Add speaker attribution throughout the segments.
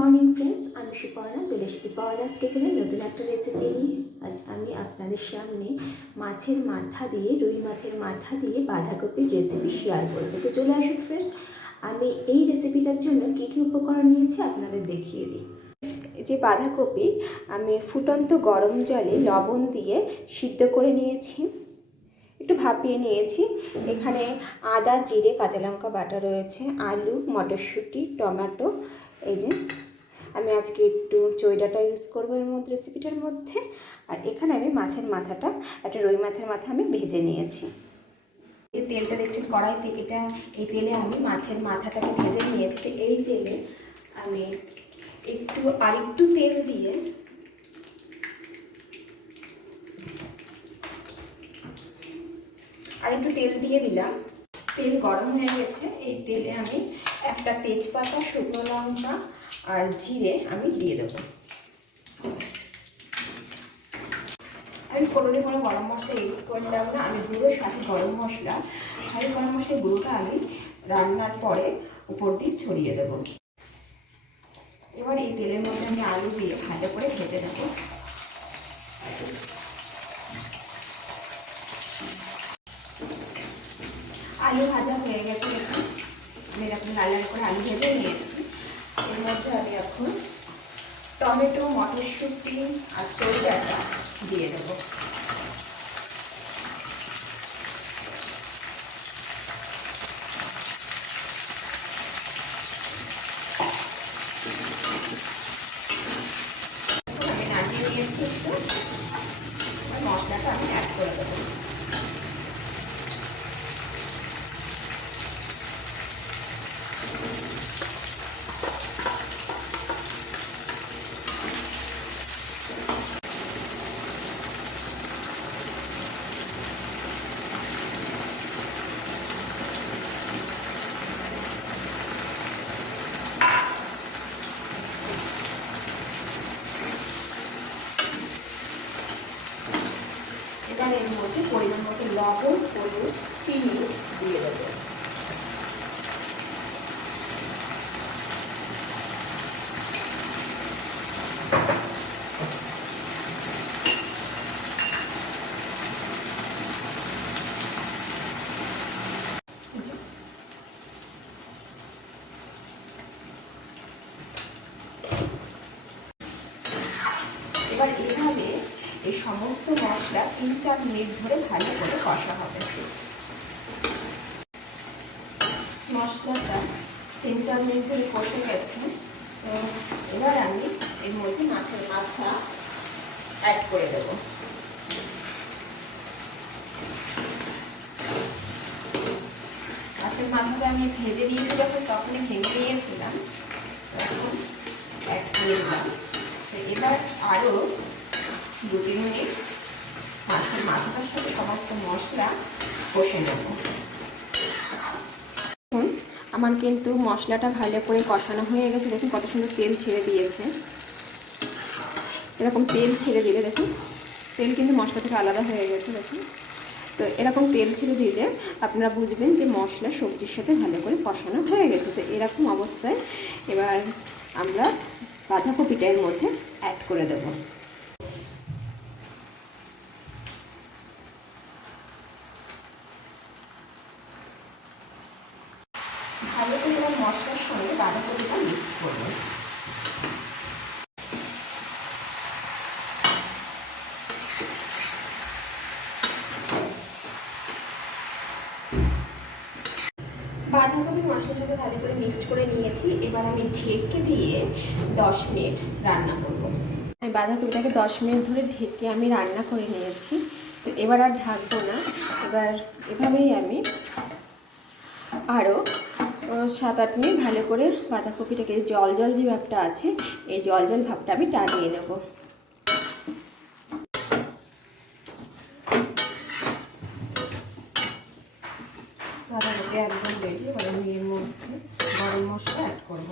Speaker 1: Morning friends আমি সুপর্ণা চলে এসেছি পর্ণাস কিচেনের নতুন একটা রেসিপি নিয়ে। আজ আমি আপনাদের সামনে মাছের মাথা দিয়ে, রুই মাছের মাথা দিয়ে বাঁধাকপির রেসিপি শেয়ার করব। তো চলে আসুন ফ্রেন্ডস আমি এই রেসিপিটার জন্য কী কী উপকরণ নিয়েছি আপনাদের দেখিয়ে দিই। যে বাঁধাকপি আমি ফুটন্ত গরম জলে লবণ দিয়ে সিদ্ধ করে নিয়েছি। একটু ভাপিয়ে নিয়েছি। এখানে আদা, জিরে, কাঁচা লঙ্কা বাটা রয়েছে, আলু, মটরশুঁটি, টমেটো, এই যে আমি আজকে একটু চৈডাটা ইউজ করব এর মধ্যে রেসিপিটার মধ্যে। আর এখানে আমি মাছের মাথাটা, একটা রুই মাছের মাথা আমি ভেজে নিয়েছি। যে তেলটা দেখছেন কড়াইতে এটা, এই তেলে আমি মাছের মাথাটাকে ভেজে নিয়েছি। তো এই তেলে আমি একটু, আর একটু তেল দিয়ে আর একটু তেল দিয়ে দিলাম। তেল গরম হয়ে গেছে, এই তেলে আমি একটা তেজপাতা, শুকনো লঙ্কা আর জিরে আমি দিয়ে দেবো। আমি কোনোদিন কোনো গরম মশলা ইউজ করলাম না। আমি গুঁড়ো, সাথে গরম মশলা। সাথে গরম মশলার গুঁড়োটা আমি রান্নার পরে উপর দিয়ে ছড়িয়ে দেবো। এবার এই তেলের মধ্যে আমি আলু দিয়ে ভালো করে ভেজে নেব। আলু ভাজা হয়ে গেছে এরকম লাল লাল করে আলু এর মধ্যে আমি এখন টমেটো, মটরশুঁটি আর চৌডাটা দিয়ে দেবো আমি নামিয়ে নিয়েছি একটু মশলাটা আমি অ্যাড করে দেবো এবার এর মধ্যে পরিমাণ মতো লবণ হলুদ চিনি দিয়ে দেবো এবার এভাবে এই সমস্ত মশলা তিন চার মিনিট ধরে ভালো করে কষা হবে। মশলাটা তিন চার মিনিট ধরে কষে গেছে। তো এবার আমি এর মধ্যে মাছের মাথা অ্যাড করে দেব। মাছের মাথাটা আমি ভেজে দিয়েছি, যখন তখনই ভেঙে দিয়েছিলাম তখন অ্যাড করে দিলাম। এবার আরও দু মিনিট মাছের মাথাটার সাথে সমস্ত মশলা কষে নেব। আমার কিন্তু মশলাটা ভালো করে কষানো হয়ে গেছে। দেখুন কত সুন্দর তেল ছেড়ে দিয়েছে। এরকম তেল ছেড়ে দিলে দেখুন, তেল কিন্তু মশলা থেকে আলাদা হয়ে গেছে, দেখুন। তো এরকম তেল ছেড়ে দিলে আপনারা বুঝবেন যে মশলা সবজির সাথে ভালো করে কষানো হয়ে গেছে। তো এরকম অবস্থায় এবার আমরা বাঁধাকপিটা এর মধ্যে অ্যাড করে দেবো। ভালো করে এবার মশলার সঙ্গে বাঁধাকপিটা মিক্স করব। বাঁধাকপি মশলার সাথে ভালো করে মিক্সড করে নিয়েছি। এবার আমি ঢেকে দিয়ে দশ মিনিট রান্না করব। আমি বাঁধাকপিটাকে দশ মিনিট ধরে ঢেকে আমি রান্না করে নিয়েছি। তো এবার আর ঢাকবো না। এবার এভাবেই আমি আরও সাত আট মিনিট ভালো করে বাঁধাকপিটাকে জল জল যে ভাবটা আছে, এই জল জল ভাবটা আমি টানিয়ে নেব। একদম রেডি এবার আমি এর মধ্যে গরম মশলা অ্যাড করব।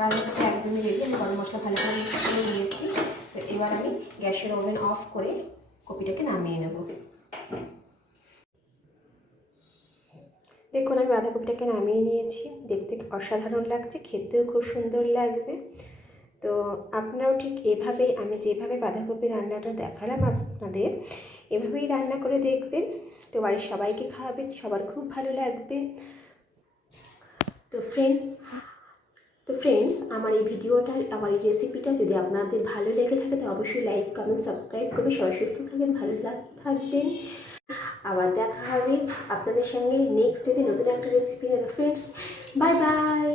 Speaker 2: বাঁধাকপি একদমই রেডি আমি গরম মশলা ভালোভাবে করে নিয়েছি। তো এবার আমি গ্যাসের ওভেন অফ করে কপিটাকে নামিয়ে নেব। দেখুন, আমি বাঁধাকপিটাকে নামিয়ে নিয়েছি। দেখতে অসাধারণ লাগছে, খেতেও খুব সুন্দর লাগবে। তো আপনারাও ঠিক এভাবেই, আমি যেভাবে বাঁধাকপি রান্নাটা দেখালাম আপনাদের, এভাবেই রান্না করে দেখবেন। তো বাড়ির সবাইকে খাওয়াবেন, সবার খুব ভালো লাগবে। তো ফ্রেন্ডস তো ফ্রেন্ডস আমার এই ভিডিওটা, আমার এই রেসিপিটা যদি আপনাদের ভালো লেগে থাকে, তো অবশ্যই লাইক কমেন্ট সাবস্ক্রাইব করবে সবাই সুস্থ থাকবেন, ভালো থাকবেন। আবার দেখা হবে আপনাদের সঙ্গে নেক্সট যদি নতুন একটা রেসিপি ফ্রেন্ডস বাই বাই